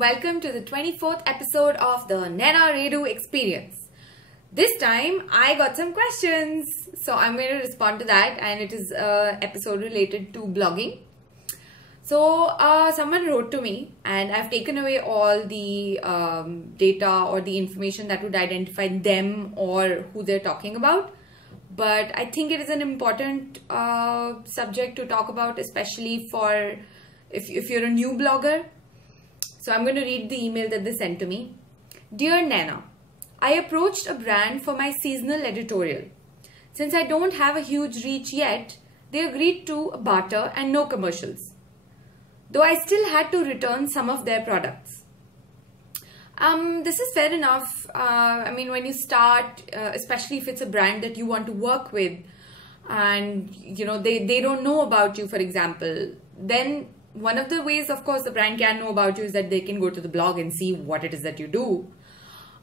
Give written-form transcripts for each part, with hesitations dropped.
welcome to the 24th episode of the Naina Redhu experience. This time I got some questions, so I'm going to respond to that, and it is an episode related to blogging. So someone wrote to me and I've taken away all the data or the information that would identify them or who they're talking about. But I think it is an important subject to talk about, especially for if you're a new blogger. So I'm going to read the email that they sent to me. Dear Naina, I approached a brand for my seasonal editorial. Since I don't have a huge reach yet, they agreed to a barter and no commercials, though I still had to return some of their products. This is fair enough. I mean, when you start, especially if it's a brand that you want to work with and, you know, they don't know about you, for example, then one of the ways, of course, the brand can know about you is that they can go to the blog and see what it is that you do.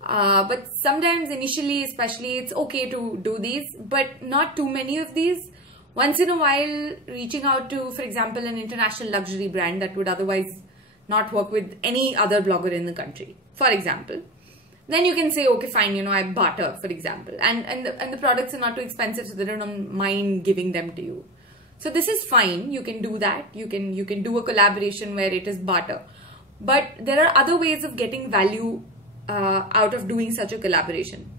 But sometimes initially, especially, it's okay to do these, but not too many of these. Once in a while, reaching out to, for example, an international luxury brand that would otherwise not work with any other blogger in the country, for example, then you can say, okay, fine, you know, I barter, for example, and the products are not too expensive, so they don't mind giving them to you. So this is fine. You can do that. You can do a collaboration where it is barter, but there are other ways of getting value out of doing such a collaboration.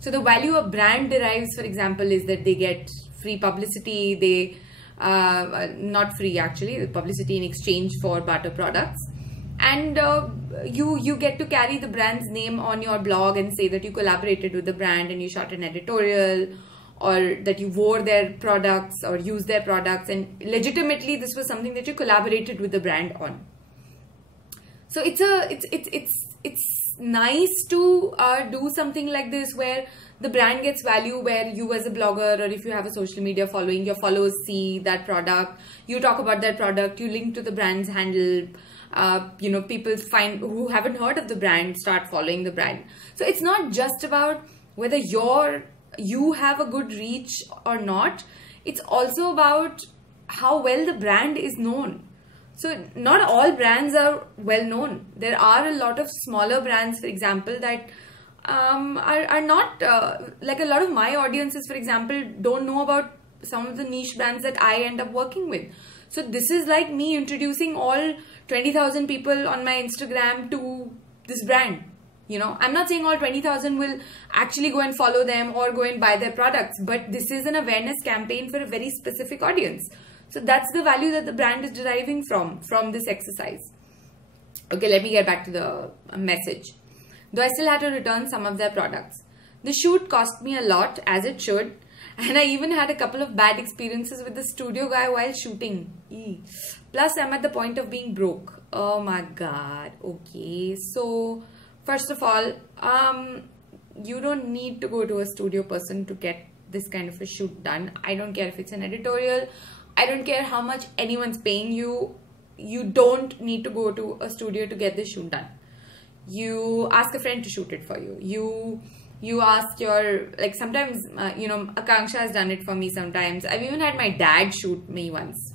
So the value a brand derives, for example, is that they get free publicity. They not free actually, the publicity in exchange for barter products, and you get to carry the brand's name on your blog and say that you collaborated with the brand and you shot an editorial, or that you wore their products or used their products, and legitimately this was something that you collaborated with the brand on. So it's nice to do something like this where the brand gets value, where you as a blogger, or if you have a social media following, your followers see that product, you talk about that product, you link to the brand's handle, you know, people who haven't heard of the brand start following the brand. So it's not just about whether you have a good reach or not. It's also about how well the brand is known. So not all brands are well known. There are a lot of smaller brands, for example, that are not like a lot of my audiences, for example, don't know about some of the niche brands that I end up working with. So this is like me introducing all 20,000 people on my Instagram to this brand. You know, I'm not saying all 20,000 will actually go and follow them or go and buy their products, but this is an awareness campaign for a very specific audience. So that's the value that the brand is deriving from this exercise. Okay, let me get back to the message. Though I still had to return some of their products. The shoot cost me a lot, as it should, and I even had a couple of bad experiences with the studio guy while shooting. Plus, I'm at the point of being broke. Oh my god. Okay, so first of all, you don't need to go to a studio person to get this kind of a shoot done. I don't care if it's an editorial. I don't care how much anyone's paying you. You don't need to go to a studio to get this shoot done. You ask a friend to shoot it for you. You ask your, like, sometimes, you know, Akanksha has done it for me sometimes. I've even had my dad shoot me once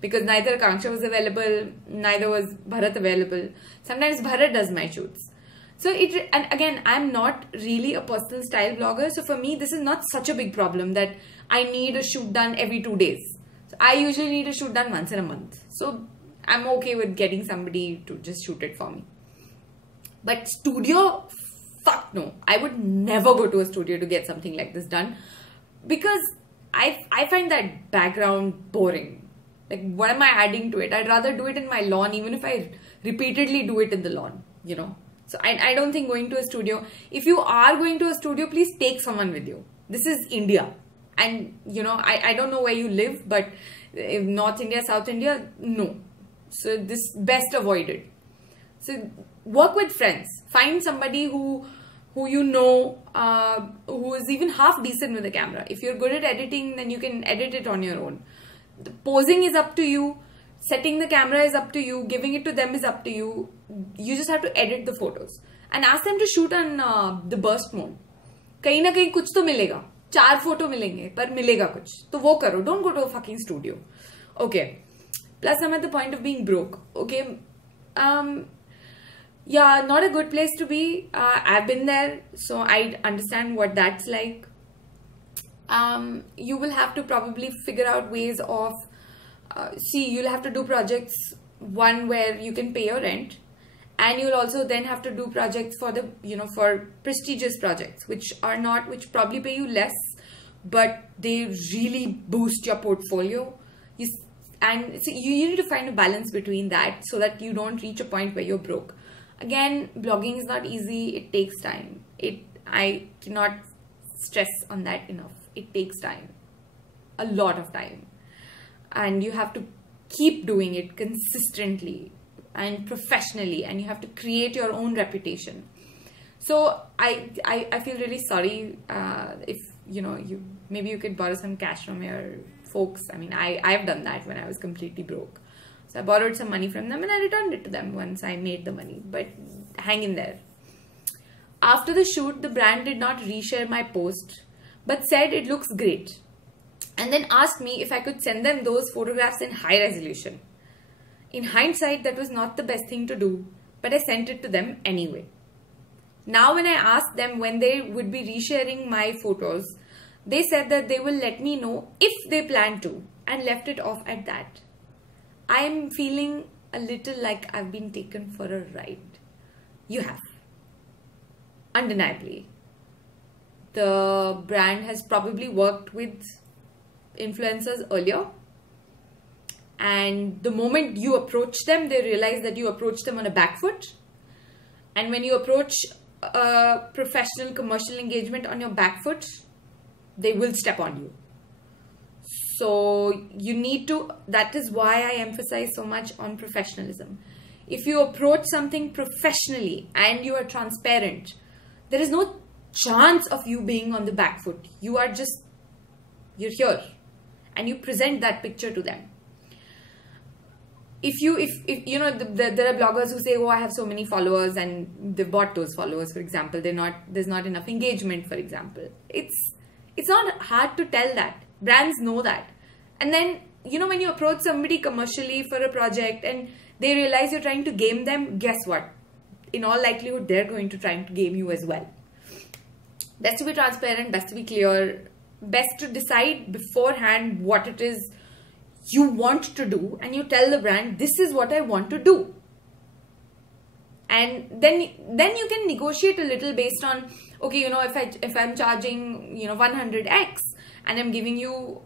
because neither Akanksha was available, neither was Bharat available. Sometimes Bharat does my shoots. So and again, I'm not really a personal style blogger. So for me, this is not such a big problem that I need a shoot done every 2 days. So I usually need a shoot done once in a month. So I'm okay with getting somebody to just shoot it for me. But studio, fuck no. I would never go to a studio to get something like this done, because I find that background boring. Like, what am I adding to it? I'd rather do it in my lawn, even if I repeatedly do it in the lawn, you know. So I don't think going to a studio, if you are going to a studio, please take someone with you. This is India. And, you know, I don't know where you live, but in North India, South India, no. So this best avoided. So work with friends. Find somebody who you know, who is even half decent with the camera. If you're good at editing, then you can edit it on your own. The posing is up to you. Setting the camera is up to you. Giving it to them is up to you. You just have to edit the photos. And ask them to shoot on the burst mode. कहीं ना कहीं कुछ तो मिलेगा. 4 photo मिलेंगे, पर मिलेगा कुछ. तो वो करो. Don't go to a fucking studio. Okay. Plus, I'm at the point of being broke. Okay. Yeah, not a good place to be. I've been there, so I understand what that's like. You will have to probably figure out ways of, you'll have to do projects, one where you can pay your rent, and you'll also then have to do projects for the, for prestigious projects, which probably pay you less, but they really boost your portfolio. And so you need to find a balance between that so that you don't reach a point where you're broke. Again, blogging is not easy. It takes time. I cannot stress on that enough. It takes time, a lot of time, and you have to keep doing it consistently and professionally, and you have to create your own reputation. So I feel really sorry if maybe you could borrow some cash from your folks. I mean, I've done that when I was completely broke. So I borrowed some money from them and I returned it to them once I made the money. But hang in there. After the shoot, the brand did not reshare my post, but said it looks great, and then asked me if I could send them those photographs in high resolution. In hindsight, that was not the best thing to do, but I sent it to them anyway. Now when I asked them when they would be resharing my photos, they said that they will let me know if they plan to, and left it off at that. I am feeling a little like I've been taken for a ride. You have. Undeniably. The brand has probably worked with influencers earlier, and the moment you approach them, they realize that you approach them on a back foot. And when you approach a professional commercial engagement on your back foot, they will step on you. So you need to, that is why I emphasize so much on professionalism. If you approach something professionally and you are transparent, there is no chance of you being on the back foot. You're here and you present that picture to them. If there are bloggers who say, oh, I have so many followers, and they've bought those followers, for example, there's not enough engagement, for example. It's not hard to tell that. Brands know that. And then, when you approach somebody commercially for a project and they realize you're trying to game them, guess what? In all likelihood, they're going to try to game you as well. Best to be transparent, best to be clear, best to decide beforehand what it is you want to do, and you tell the brand, this is what I want to do. And then you can negotiate a little based on, okay, if I'm charging, 100x and I'm giving you,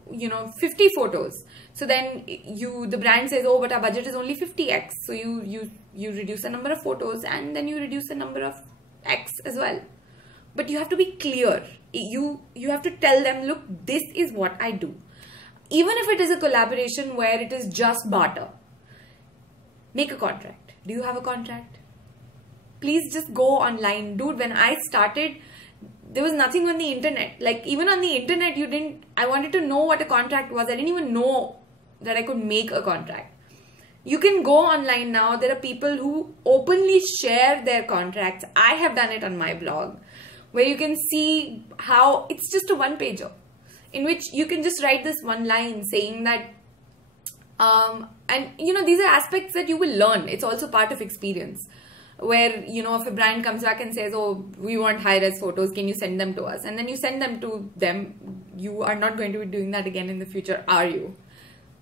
50 photos. So then the brand says, oh, but our budget is only 50x. So you reduce the number of photos and then you reduce the number of x as well. But you have to be clear. You have to tell them, look, this is what I do. Even if it is a collaboration where it is just barter, make a contract. Do you have a contract? Please just go online. Dude, when I started, there was nothing on the internet. Like, even on the internet, I wanted to know what a contract was. I didn't even know that I could make a contract. You can go online now. There are people who openly share their contracts. I have done it on my blog, where you can see how it's just a one-pager in which you can just write this one line saying that, and these are aspects that you will learn. It's also part of experience. Where, if a brand comes back and says, oh, we want high-res photos, can you send them to us? And then you send them to them. You are not going to be doing that again in the future, are you?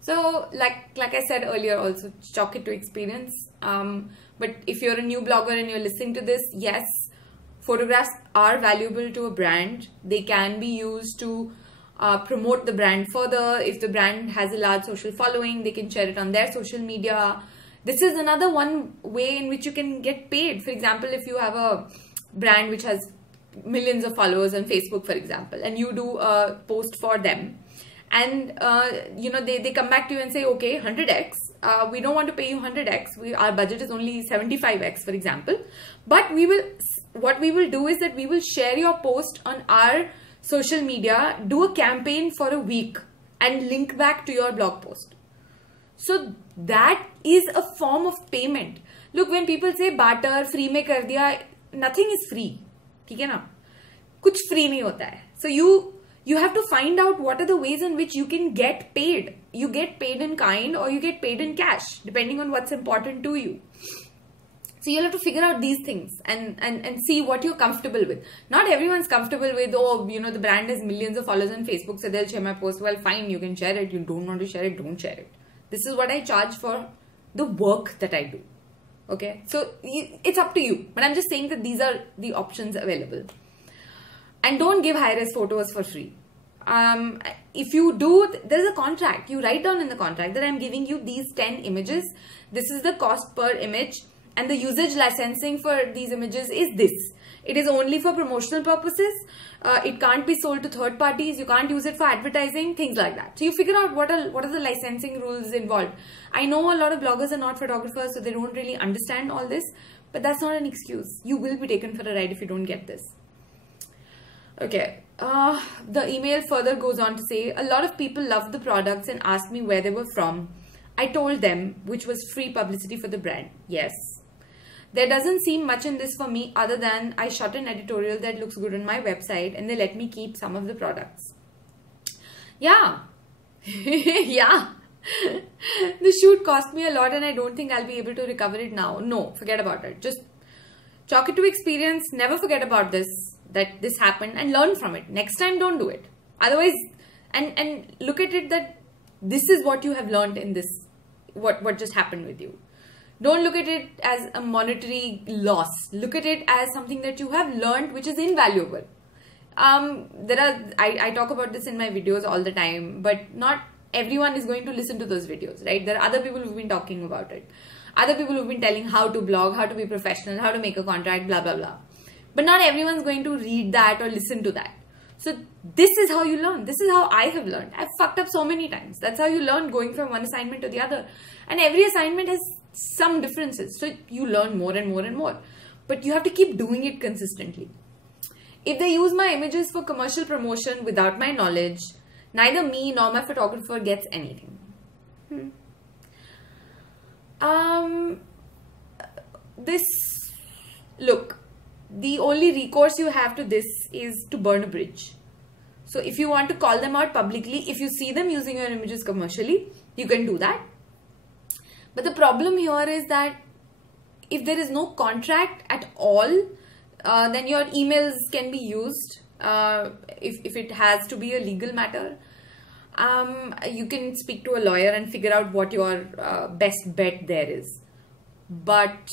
So, like I said earlier, also chalk it to experience. But if you're a new blogger and you're listening to this, yes, photographs are valuable to a brand. They can be used to promote the brand further. If the brand has a large social following, they can share it on their social media. This is another one way in which you can get paid. For example, if you have a brand which has millions of followers on Facebook, for example, and you do a post for them, and they come back to you and say, okay, 100x, we don't want to pay you 100x, our budget is only 75x, for example, but what we will do is that we will share your post on our social media, do a campaign for a week and link back to your blog post. So that is a form of payment. Look, when people say barter, free mein kar diya, nothing is free. ठीक है ना? कुछ free नहीं होता है. So you have to find out what are the ways in which you can get paid. You get paid in kind or you get paid in cash, depending on what's important to you. So you'll have to figure out these things and see what you're comfortable with. Not everyone's comfortable with, oh, the brand has millions of followers on Facebook, so they'll share my post. Well, fine, you can share it. You don't want to share it, don't share it. This is what I charge for the work that I do. Okay, so it's up to you. But I'm just saying that these are the options available. And don't give high-res photos for free. If you do, there's a contract. You write down in the contract that I'm giving you these 10 images. This is the cost per image. And the usage licensing for these images is this. It is only for promotional purposes. It can't be sold to third parties. You can't use it for advertising, things like that. So you figure out what are the licensing rules involved. I know a lot of bloggers are not photographers, so they don't really understand all this. But that's not an excuse. You will be taken for a ride if you don't get this. Okay. The email further goes on to say, a lot of people loved the products and asked me where they were from. I told them, which was free publicity for the brand. Yes. There doesn't seem much in this for me other than I shot an editorial that looks good on my website and they let me keep some of the products. Yeah. Yeah. The shoot cost me a lot and I don't think I'll be able to recover it now. No, forget about it. Just chalk it to experience. Never forget about this, that this happened, and learn from it. Next time, don't do it. Otherwise, and look at it that this is what you have learned in this, what just happened with you. Don't look at it as a monetary loss. Look at it as something that you have learned, which is invaluable. I talk about this in my videos all the time, but not everyone is going to listen to those videos, right? There are other people who've been talking about it. Other people who've been telling how to blog, how to be professional, how to make a contract, blah, blah, blah. But not everyone's going to read that or listen to that. So this is how you learn. This is how I have learned. I've fucked up so many times. That's how you learn, going from one assignment to the other. And every assignment has some differences. So you learn more and more and more. But you have to keep doing it consistently. If they use my images for commercial promotion without my knowledge, neither me nor my photographer gets anything. Look, the only recourse you have to this is to burn a bridge. So if you want to call them out publicly, if you see them using your images commercially, you can do that. But the problem here is that if there is no contract at all, then your emails can be used. If it has to be a legal matter, you can speak to a lawyer and figure out what your best bet there is. But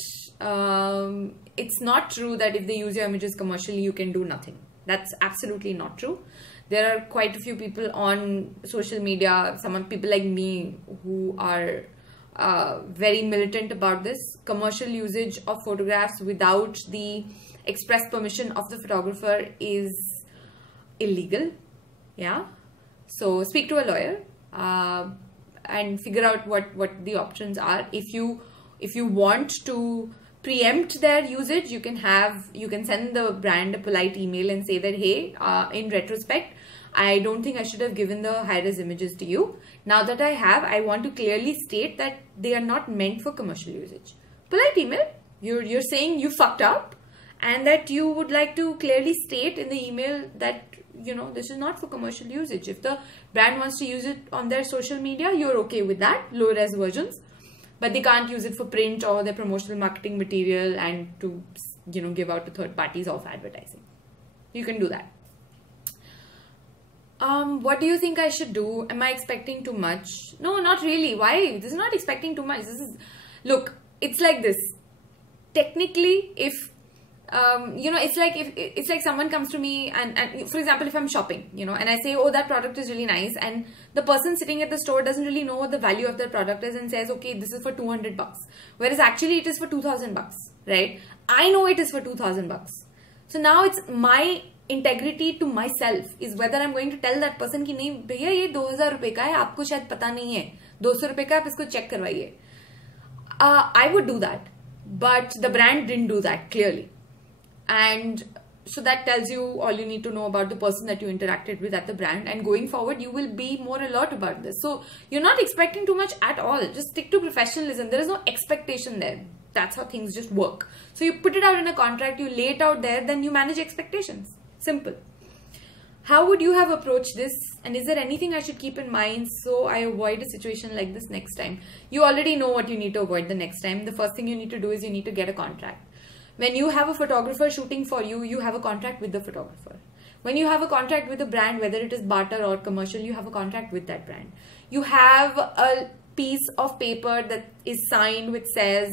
it's not true that if they use your images commercially, you can do nothing. That's absolutely not true. There are quite a few people on social media, some people like me, who are very militant about this. Commercial usage of photographs without the express permission of the photographer is illegal. Yeah. So speak to a lawyer and figure out what the options are. If you want to preempt their usage, you can send the brand a polite email and say that, hey, in retrospect, I don't think I should have given the high-res images to you. Now that I have, I want to clearly state that they are not meant for commercial usage. Polite email. You're saying you fucked up and that you would like to clearly state in the email that, this is not for commercial usage. If the brand wants to use it on their social media, you're okay with that, low-res versions. But they can't use it for print or their promotional marketing material and to, give out to third parties or for advertising. You can do that. What do you think I should do? Am I expecting too much? No, not really. Why? This is not expecting too much. Look, it's like this. Technically, if, it's like someone comes to me and for example, if I'm shopping, and I say, oh, that product is really nice. And the person sitting at the store doesn't really know what the value of their product is and says, okay, this is for 200 bucks. Whereas actually it is for 2,000 bucks, right? I know it is for 2,000 bucks. So now it's my integrity to myself is whether I'm going to tell that person कि नहीं भैया ये 2,000 रुपए का है, आपको शायद पता नहीं है, 200 रुपए का, आप इसको check करवाइए. I would do that, but the brand didn't do that clearly. And so that tells you all you need to know about the person that you interacted with at the brand. And going forward, you will be more alert about this. So you're not expecting too much at all. Just stick to professionalism. There is no expectation there. That's how things just work. So you put it out in a contract, you lay it out there, then you manage expectations. Simple. How would you have approached this? And is there anything I should keep in mind so I avoid a situation like this next time? You already know what you need to avoid the next time. The first thing you need to do is you need to get a contract. When you have a photographer shooting for you, you have a contract with the photographer. When you have a contract with a brand, whether it is barter or commercial, you have a contract with that brand. You have a piece of paper that is signed which says,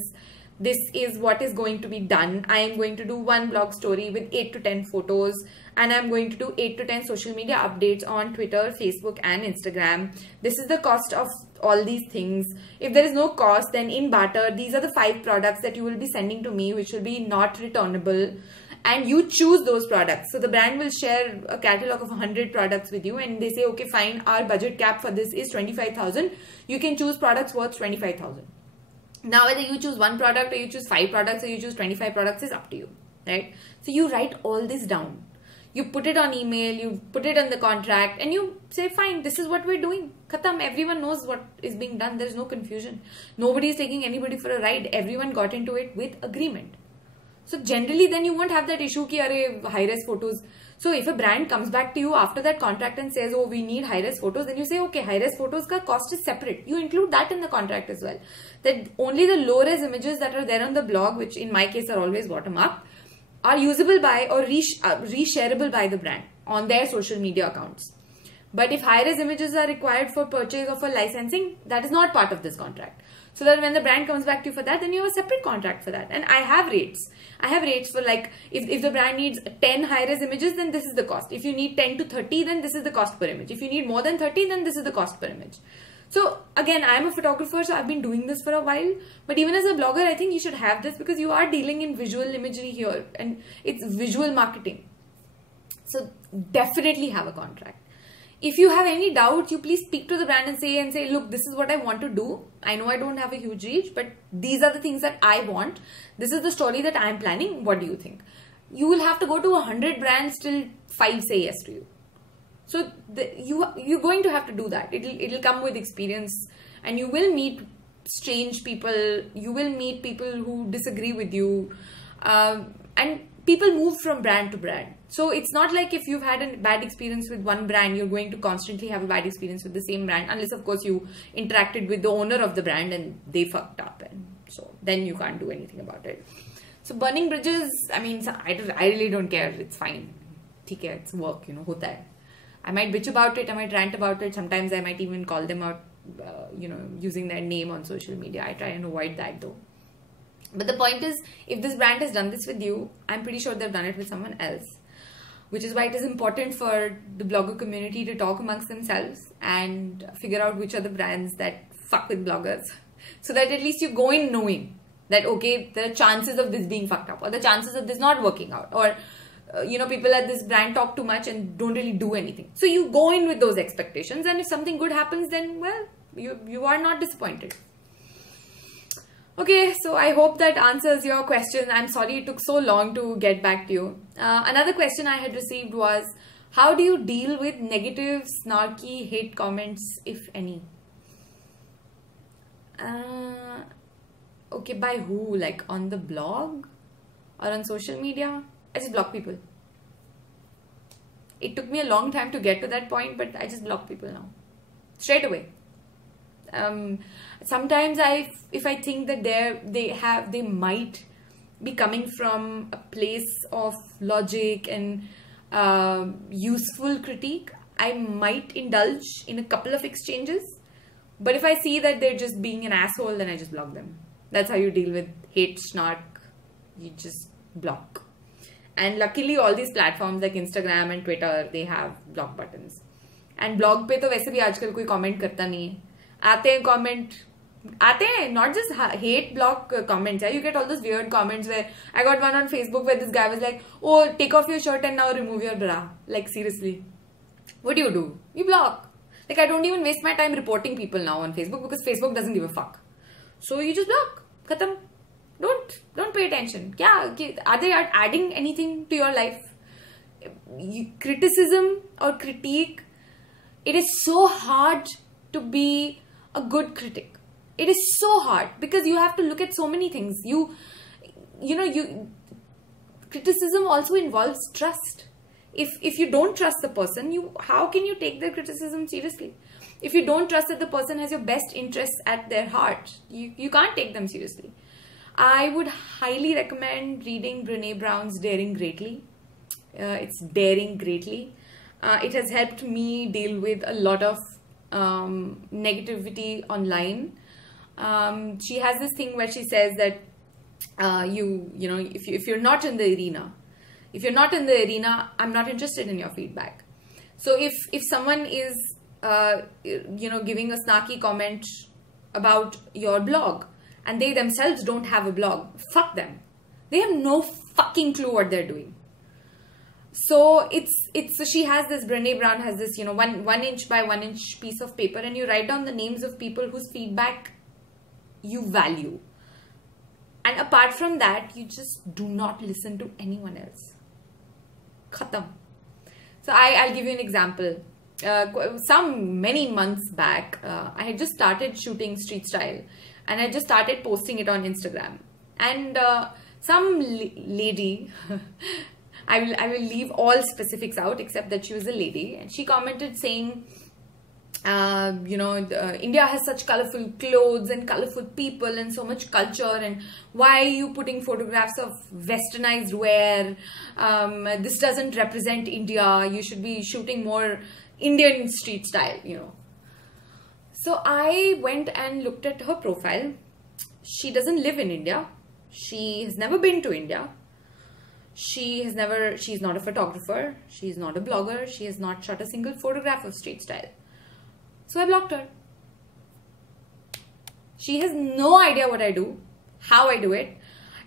this is what is going to be done. I am going to do one blog story with 8 to 10 photos, and I'm going to do 8 to 10 social media updates on Twitter, Facebook and Instagram. This is the cost of all these things. If there is no cost, then in barter, these are the 5 products that you will be sending to me, which will be not returnable. And you choose those products. So the brand will share a catalog of 100 products with you, and they say, okay, fine, our budget cap for this is 25,000. You can choose products worth 25,000. Now, whether you choose one product or you choose 5 products or you choose 25 products is up to you, right? So you write all this down. You put it on email, you put it on the contract, and you say, fine, this is what we're doing. Khatam, everyone knows what is being done. There's no confusion. Nobody is taking anybody for a ride. Everyone got into it with agreement. So generally, then you won't have that issue ki arey high-res photos. So if a brand comes back to you after that contract and says, oh, we need high-res photos, then you say, okay, high-res photos ka cost is separate. You include that in the contract as well. That only the low-res images that are there on the blog, which in my case are always bottom-up, are usable by or reshareable by the brand on their social media accounts. But if high-res images are required for purchase or for licensing, that is not part of this contract. So that when the brand comes back to you for that, then you have a separate contract for that. And I have rates. I have rates for like, if the brand needs 10 high-res images, then this is the cost. If you need 10 to 30, then this is the cost per image. If you need more than 30, then this is the cost per image. So again, I'm a photographer, so I've been doing this for a while. But even as a blogger, I think you should have this because you are dealing in visual imagery here and it's visual marketing. So definitely have a contract. If you have any doubts, you please speak to the brand and say, look, this is what I want to do. I know I don't have a huge reach, but these are the things that I want. This is the story that I'm planning. What do you think? You will have to go to 100 brands till 5 say yes to you. So you're going to have to do that. It'll come with experience, and you will meet strange people. You will meet people who disagree with you, and people move from brand to brand. So it's not like if you've had a bad experience with one brand, you're going to constantly have a bad experience with the same brand, unless of course you interacted with the owner of the brand and they fucked up, and so then you can't do anything about it. So burning bridges, I mean, I really don't care. It's fine. Okay, it's work, hota hai. I might bitch about it. I might rant about it. Sometimes I might even call them out, using their name on social media. I try and avoid that though. But the point is, if this brand has done this with you, I'm pretty sure they've done it with someone else. Which is why it is important for the blogger community to talk amongst themselves and figure out which are the brands that fuck with bloggers. So that at least you go in knowing that, okay, there are chances of this being fucked up, or the chances of this not working out, or people at this brand talk too much and don't really do anything. So you go in with those expectations, and if something good happens, then well, you are not disappointed. Okay, so I hope that answers your question. I'm sorry it took so long to get back to you. Another question I had received was, how do you deal with negative, snarky, hate comments, if any? Okay, by who? Like on the blog or on social media? I just block people. It took me a long time to get to that point, but I just block people now. Straight away. Sometimes if I think that they might be coming from a place of logic and useful critique, I might indulge in a couple of exchanges. But if I see that they're just being an asshole, then I just block them. That's how you deal with hate, snark. You just block. And luckily all these platforms like Instagram and Twitter, they have block buttons. And blog पे तो वैसे भी आजकल कोई comment करता नहीं है. आते हैं comment, आते हैं, not just hate block comments. You get all those weird comments where I got one on Facebook where this guy was like, oh, take off your shirt and now remove your bra. Like seriously, what do? You block. Like I don't even waste my time reporting people now on Facebook because Facebook doesn't give a fuck. So you just block. Khatam. Don't pay attention. Kya, are they adding anything to your life? Criticism or critique, it is so hard to be a good critic. It is so hard because you have to look at so many things. Criticism also involves trust. If you don't trust the person, how can you take their criticism seriously? If you don't trust that the person has your best interests at their heart, you can't take them seriously. I would highly recommend reading Brené Brown's Daring Greatly. It's Daring Greatly. It has helped me deal with a lot of negativity online. She has this thing where she says that if you're not in the arena, I'm not interested in your feedback. So if someone is giving a snarky comment about your blog and they themselves don't have a blog, fuck them. They have no fucking clue what they're doing. So she has this, Brené Brown has this, 1 inch by 1 inch piece of paper, and you write down the names of people whose feedback you value. And apart from that, you just do not listen to anyone else. Khatam. So I'll give you an example. Many months back, I had just started shooting street style, and I just started posting it on Instagram. And some lady, I will leave all specifics out except that she was a lady, and she commented saying, India has such colorful clothes and colorful people and so much culture, and why are you putting photographs of westernized wear? This doesn't represent India. You should be shooting more Indian street style, So I went and looked at her profile. She doesn't live in India. She has never been to India. She's not a photographer. She's not a blogger. She has not shot a single photograph of street style. So I blocked her. She has no idea what I do, how I do it.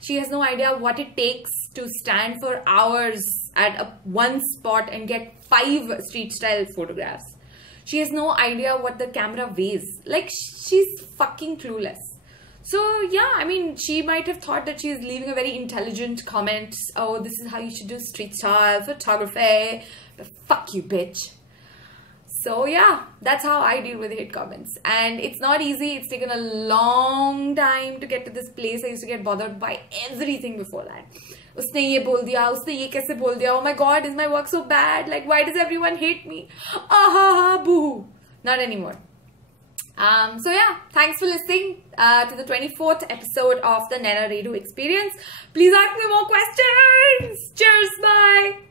She has no idea what it takes to stand for hours at one spot and get 5 street style photographs. She has no idea what the camera weighs. Like, she's fucking clueless. So yeah, I mean, she might have thought that she's leaving a very intelligent comment. Oh, this is how you should do street style photography. But fuck you, bitch. So yeah, that's how I deal with hate comments. And it's not easy. It's taken a long time to get to this place. I used to get bothered by everything before that. Usne ye bol diya, usne ye kaise bol diya. Oh my god, is my work so bad? Like, why does everyone hate me? Ah ha ha, boo. Not anymore. So yeah, thanks for listening to the 24th episode of the Naina Redhu Experience. Please ask me more questions. Cheers, bye.